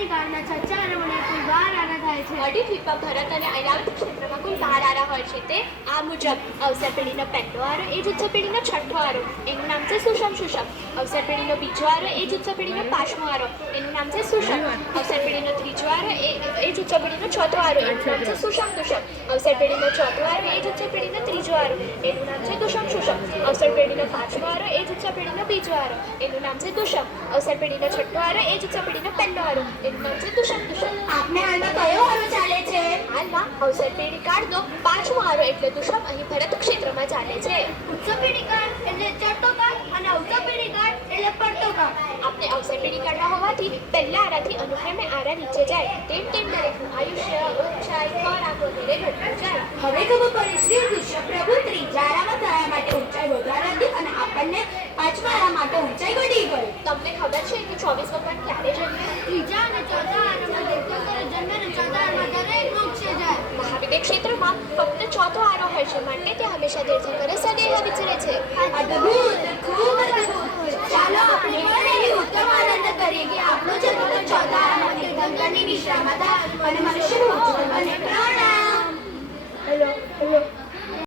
અને કાળના છચ્ચા આરમણે કુલ 12 આરા થાય છે. અઢી ભરત અને ઐરાવત ક્ષેત્રમાં કુલ 12 આરા હોય છે. તે આ મુજબ અવસર પેઢીનો પહેલો આરો એ જ ઉત્સવ પેઢીનો છઠ્ઠો આરો, એનું નામ છે સુષમ સુષમ. અવસર પેઢીનો બીજો આરો એ જ ઉત્સવ પેઢીનો પાંચમો આરો, એનું નામ છે સુષમ. અવસર પેઢીનો ત્રીજો આરો એ જ ઉત્સવ પેઢીનો ચોથો આરો, એનું નામ છે સુષમ દુષમ. અવસર પેઢીનો ચોથો આરો એ જ ઉત્સવ પેઢીનો ત્રીજો આરો, એનું નામ છે દુષમ સુષમ. અવસર પેઢીનો પાંચમો આરો એ જ ઉત્સવ પેઢીનો બીજો આરો, એનું નામ છે દુષમ. અવસર પેઢીનો છઠ્ઠો આરો એ જ ઉત્સવ પેઢીનો પહેલો આરો, એનું નામ છે દુષમ દુષમ. આપને હાલમાં કયો આરો ચાલે છે? હાલમાં અવસર પેઢી કાળનો પાંચમો આરો એટલે દુષમ અહીં ભરત ક્ષેત્રમાં ચાલે છે. ઉત્સવ પેઢી કાળ એટલે ચડતો કાળ અને અવસર પેઢી કાળ એટલે પડતો કાળ. આપણે અવસર પેઢી કાળમાં હોવાથી પહેલા આરાથી અનુક્રમે આરા નીચે જાય, તેમ તેમ દરેકનું આયુષ્ય, ઊંચાઈ, ખોરાક વગેરે ઘટતું જાય. હવે ખબર પડી શ્રી કૃષ્ણ પ્રભુ ત્રીજા આરામાં થયા માટે ઊંચાઈ વધારી હતી અને આપણને પાંચમા આરા માટે ઊંચાઈ ઘટી ગઈ. તમને ખબર છે કે 24 ભગવાન ક્યારે જન્મ્યા? ત્રીજા અને ચોથા આરામાં તીર્થંકરો જન્મે અને ચોથા આરામાં દરેક મોક્ષે જાય. મહાવિદ્ય ક્ષેત્રમાં ફક્ત ચોથો આરો હોય છે, માટે ત્યાં હંમેશા તીર્થંકરો સદેહ વિચરે છે. અદ્ભુત, ખૂબ અદ્ભુત. ચાલો આપણે પણ એવી ઉત્તમ આનંદ કરીએ કે આપણો જન્મ ચોથા આરામાં તીર્થંકરની નિશ્રામાં થાય અને મનુષ્યનું ઉજ્જવળ બને. પ્રણામ. હેલો